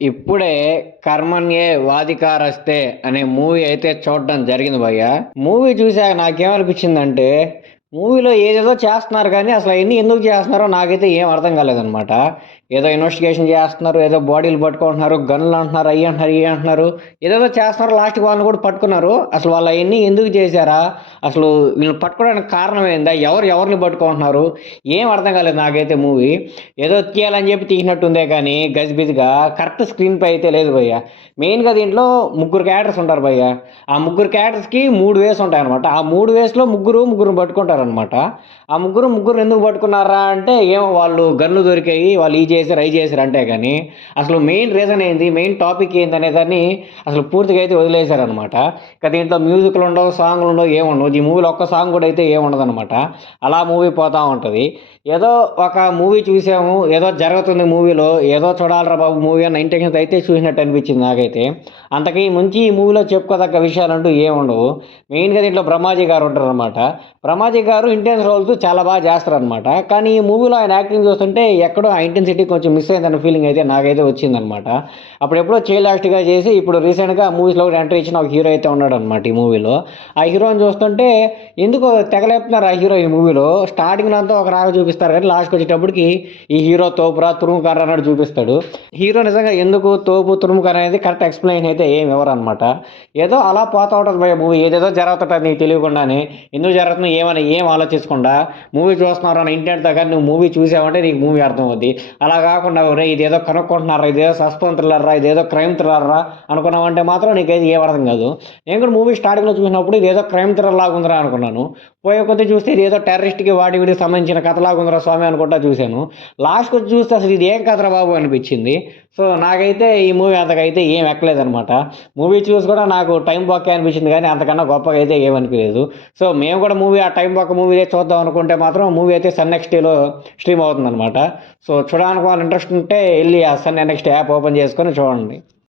ఇప్పుడే 'కర్మణ్యే వాధికారస్తే' అనే మూవీ అయితే చూడడం జరిగింది భయ్య. మూవీ చూసాక నాకేమనిపించిందంటే, మూవీలో ఏదేదో చేస్తున్నారు కానీ అసలు అయన్నీ ఎందుకు చేస్తున్నారో నాకైతే ఏం అర్థం కాలేదనమాట. ఏదో ఇన్వెస్టిగేషన్ చేస్తున్నారు, ఏదో బాడీలు పట్టుకుంటున్నారు, గన్నులు అంటున్నారు, అయ్యి అంటున్నారు, ఇయ్యి అంటున్నారు. ఏదేదో చేస్తున్నారు, లాస్ట్‌కి వాళ్ళని కూడా పట్టుకున్నారు. అసలు వాళ్ళు అయన్నీ ఎందుకు చేశారా? అసలు వీళ్ళని పట్టుకోవడానికి కారణం ఏందా? ఎవరు ఎవరిని పట్టుకుంటున్నారు? ఏం అర్థం కాలేదు నాకైతే మూవీ. ఏదో తీయాలని చెప్పి తీసినట్టుందే కానీ గజిబిజిగా కరెక్ట్ స్క్రీన్ ప్లే అయితే లేదు భయ్య. మెయిన్‌గా దీంట్లో ముగ్గురు క్యారెక్టర్స్ ఉంటారు భయ్య. ఆ ముగ్గురు క్యారెక్టర్స్‌కి 3 వేస్ ఉంటాయన్నమాట. ఆ 3 వేస్‌లో ముగ్గురిని పట్టుకుంటారనమాట. ఆ ముగ్గురు ఎందుకు పట్టుకున్నారా అంటే, ఏమో వాళ్ళు గన్‌లు దొరికాయి, వాళ్ళు ఇయి చేశారు, అయి చేశారు అంటే గాని, అసలు మెయిన్ రీజన్ ఏంది? మెయిన్ టాపిక్ ఏందనే దాన్ని అసలు పూర్తిగా అయితే వదిలేశారనమాట. ఇక దీంట్లో మ్యూజిక్‌లుండవు, సాంగ్‌లుండవు, ఏముండవు. ఈ మూవీలో ఒక్క సాంగ్ కూడా అయితే ఏముండదనమాట. అలా మూవీ పోతా ఉంటది. ఏదో ఒక మూవీ చూసాము, ఏదో జరుగుతుంది మూవీలో, ఏదో చూడాలిరా బాబు మూవీ అన్న ఇంటెన్షన్‌తో అయితే చూసినట్టు అనిపించింది నాకైతే. అంతకు మించి ఈ మూవీలో చెప్పుకోదగ్గ విషయాలంటూ ఏముండవు. మెయిన్‌గా దీంట్లో బ్రహ్మాజీ గారు ఉంటారనమాట. బ్రహ్మాజీ గారు ఇంటెన్స్ రోల్స్ చాలా బాగా చేస్తారనమాట. కానీ ఈ మూవీలో ఆయన యాక్టింగ్ చూస్తుంటే ఎక్కడో ఆ ఇంటెన్సిటీ కొంచెం మిస్ అయిందన్న ఫీలింగ్ అయితే నాకైతే వచ్చిందనమాట. అప్పుడెప్పుడో చైల్డ్ ఆర్టిస్ట్‌గా చేసి ఇప్పుడు రీసెంట్‌గా మూవీస్‌లో కూడా ఎంట్రీ ఇచ్చిన ఒక హీరో అయితే ఉన్నాడనమాట ఈ మూవీలో. ఆ హీరోని చూస్తుంటే ఎందుకో తెగలేపుతున్నారు ఆ హీరో ఈ మూవీలో. స్టార్టింగ్‌లో అంతా ఒక రాగా చూపిస్తారు కానీ లాస్ట్‌కి వచ్చేటప్పటికి ఈ హీరో తోపురా, తురుముకార అన్నట్టు చూపిస్తాడు. హీరో నిజంగా ఎందుకు తోపు, తురుముకార అనేది కరెక్ట్ ఎక్స్‌ప్లెయిన్ అయితే ఏమి ఇవ్వరనమాట. ఏదో అలా పోతా ఉంటది భయ్య మూవీ. ఏదేదో జరుగుతుంటది నీకు తెలియకుండానే. ఎందుకు జరుగుతుందో ఏమని ఏం ఆలోచించకుండా మూవీ చూస్తున్నావు అన్న ఇంటెంట్‌తో గాని నువ్వు మూవీ చూసావంటే నీకు మూవీ అర్థమవుద్ది. అలా కాకుండా ఒరేయ్ ఇదేదో కనుక్కుంటున్నారా, ఇదేదో సస్పెన్స్ థ్రిల్లర్ రా, ఇదేదో క్రైమ్ థ్రిల్లర్ రా అనుకున్నావంటే మాత్రం నీకైతే ఏం అర్థం కాదు. నేను కూడా మూవీ స్టార్టింగ్‌లో చూసినప్పుడు ఇదేదో క్రైమ్ థ్రిల్లర్ లాగా ఉందిరా అనుకున్నాను. పోయే కొద్దీ చూస్తే ఇదేదో టెర్రరిస్ట్‌కి వాడికి వీడికి సంబంధించిన కథలాగా ఉందిరా స్వామి అనుకుంటా చూసాను. లాస్ట్‌కొచ్చి చూస్తే అసలు ఇది ఏం కథరా బాబు అనిపించింది. సో, నాకైతే ఈ మూవీ అంతకైతే ఏం ఎక్కలేదనమాట. మూవీ చూసి కూడా నాకు టైం బొక్కే అనిపించింది గానీ అంతకన్నా గొప్పగా అయితే ఏమనిపియలేదు. సో, మేము కూడా మూవీ ఆ టైం బొక్క మూవీయే చూద్దాం అనుకుంటే మాత్రం మూవీ అయితే సన్ నెక్స్ట్‌లో స్ట్రీమ్ అవుతుందనమాట. సో, చూడడానికి వాళ్ళ ఇంట్రెస్ట్ ఉంటే ఎళ్లి ఆ సన్ నెక్స్ట్ యాప్ ఓపెన్ చేసుకొని చూడండి.